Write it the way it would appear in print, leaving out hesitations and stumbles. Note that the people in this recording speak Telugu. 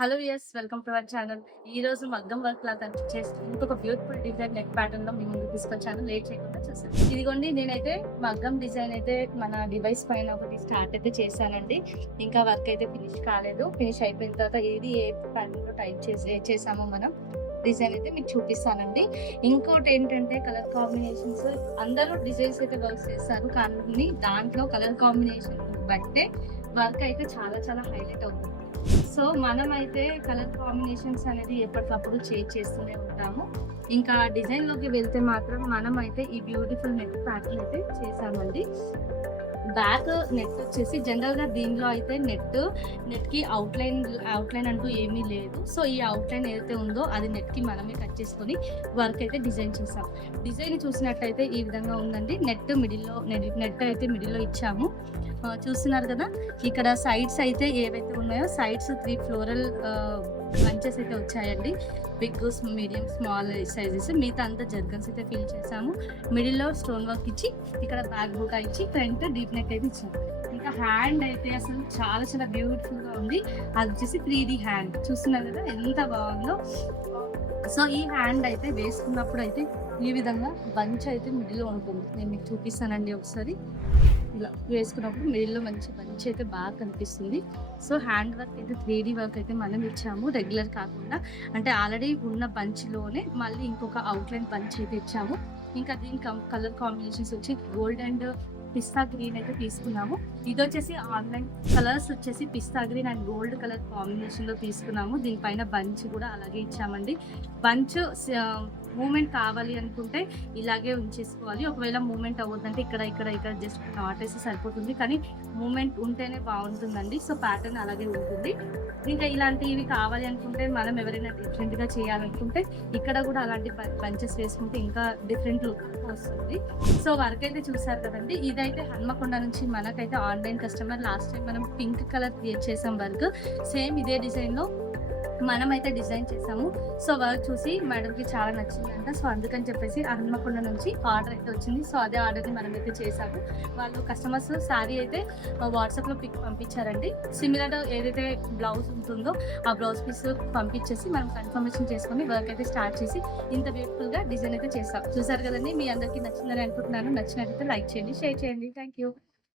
Hello yes welcome to our channel. ఈ రోజు మగ్గం వర్క్ లాగా చేసి ఇంకొక బ్యూటిఫుల్ డిజైన్ నెక్ ప్యాటర్న్ లో మీ ముందుకు తీసుకొచ్చాను. లేట్ చేయకుండా చూసాను. ఇదిగోండి, నేనైతే మగ్గం డిజైన్ అయితే మన డివైస్ పైన ఒకటి స్టార్ట్ అయితే చేశానండి. ఇంకా వర్క్ అయితే ఫినిష్ కాలేదు. ఫినిష్ అయిపోయిన తర్వాత ఏది ఏ ప్యాటర్న్ లో టైప్ చేసామో మనం డిజైన్ అయితే మీకు చూపిస్తానండి. ఇంకోటి ఏంటంటే కలర్ కాంబినేషన్స్, అందరూ డిజైన్స్ అయితే వర్క్ చేస్తారు, కానీ దాంట్లో కలర్ కాంబినేషన్ బట్టే వర్క్ అయితే చాలా చాలా హైలైట్ అవుతుంది. సో మనమైతే కలర్ కాంబినేషన్స్ అనేది ఎప్పటికప్పుడు చేంజ్ చేస్తూనే ఉంటాము. ఇంకా డిజైన్ లోకి వెళ్తే మాత్రం మనమైతే ఈ బ్యూటిఫుల్ నెక్ ప్యాటర్న్ అయితే చేసామండి. బ్యాక్ నెట్ వచ్చేసి జనరల్ గా దీనిలో అయితే నెట్ కి అవుట్లైన్ అంటూ ఏమీ లేదు. సో ఈ అవుట్లైన్ ఏదైతే ఉందో అది నెట్ కి మనమే కట్ చేసుకొని వర్క్ అయితే డిజైన్ చేసాం. డిజైన్ చూసినట్టయితే ఈ విధంగా ఉందండి. నెట్ అయితే మిడిల్లో ఇచ్చాము. చూస్తున్నారు కదా, ఇక్కడ సైడ్స్ అయితే ఏవైతే ఉన్నాయో సైడ్స్ 3 ఫ్లోరల్ బంచెస్ అయితే వచ్చాయండి. Big, medium, small sizes. మిగతా అంతా జర్కన్స్ అయితే ఫిల్ చేసాము. మిడిల్లో స్టోన్ వర్క్ ఇచ్చి ఇక్కడ బ్యాక్ బూటా ఇచ్చి ఫ్రంట్ డీప్ నెక్ అయితే ఇచ్చాము. ఇంకా హ్యాండ్ అయితే అసలు చాలా చాలా బ్యూటిఫుల్ గా ఉంది. అది వచ్చేసి 3D హ్యాండ్. చూస్తున్నారు కదా ఎంత బాగుందో. సో ఈ హ్యాండ్ అయితే వేసుకున్నప్పుడు అయితే ఈ విధంగా బంచ్ అయితే మిడిల్లో ఉంటుంది. నేను మీకు చూపిస్తానండి ఒకసారి. ఇలా వేసుకున్నప్పుడు మిడిల్లో మంచి బంచ్ అయితే బాగా కనిపిస్తుంది. సో హ్యాండ్ వర్క్ అయితే 3D వర్క్ అయితే మనం ఇచ్చాము, రెగ్యులర్ కాకుండా. అంటే ఆల్రెడీ ఉన్న బంచ్లోనే మళ్ళీ ఇంకొక అవుట్లైన్ బంచ్ అయితే ఇచ్చాము. ఇంకా దీని కలర్ కాంబినేషన్స్ వచ్చి గోల్డ్ అండ్ పిస్తా గ్రీన్ అయితే తీసుకున్నాము. ఇది వచ్చేసి ఆన్లైన్ కలర్స్ వచ్చేసి pista green and gold colour combination లో తీసుకున్నాము. దీనిపైన బంచ్ కూడా అలాగే ఇచ్చామండి. బంచ్ మూమెంట్ కావాలి అనుకుంటే ఇలాగే ఉంచేసుకోవాలి. ఒకవేళ మూమెంట్ అవ్వద్దంటే ఇక్కడ జస్ట్ నాట్ వేసి సరిపోతుంది, కానీ మూమెంట్ ఉంటేనే బాగుంటుందండి. సో ప్యాటర్న్ అలాగే ఉంటుంది. ఇంకా ఇలాంటివి కావాలి అనుకుంటే మనం ఎవరైనా డిఫరెంట్ గా చేయాలనుకుంటే ఇక్కడ కూడా అలాంటి బంచెస్ వేసుకుంటే ఇంకా డిఫరెంట్ లుక్ వస్తుంది. సో వర్క్ అయితే చూసారు కదండి. ఇదైతే హన్మకొండ నుంచి మనకైతే ఆన్లైన్ కస్టమర్ లాస్ట్ టైం మనం పింక్ కలర్ క్రియేట్ చేసాం వర్క్. సేమ్ ఇదే డిజైన్ లో మనమైతే డిజైన్ చేసాము. సో వర్క్ చూసి మేడంకి చాలా నచ్చిందంట. సో అందుకని చెప్పేసి హన్మకొండ నుంచి ఆర్డర్ అయితే వచ్చింది. సో అదే ఆర్డర్ని మనమైతే చేసాము. వాళ్ళు కస్టమర్స్ శారీ అయితే వాట్సాప్లో పిక్ పంపించారండి. సిమిలర్ ఏదైతే బ్లౌజ్ ఉంటుందో ఆ బ్లౌజ్ పీస్ పంపించేసి మనం కన్ఫర్మేషన్ చేసుకొని వర్క్ అయితే స్టార్ట్ చేసి ఇంత బ్యూటిఫుల్గా డిజైన్ అయితే చేస్తాం. చూసారు కదండి, మీ అందరికీ నచ్చిందని అనుకుంటున్నాను. నచ్చినట్లయితే లైక్ చేయండి, షేర్ చేయండి. Thank you.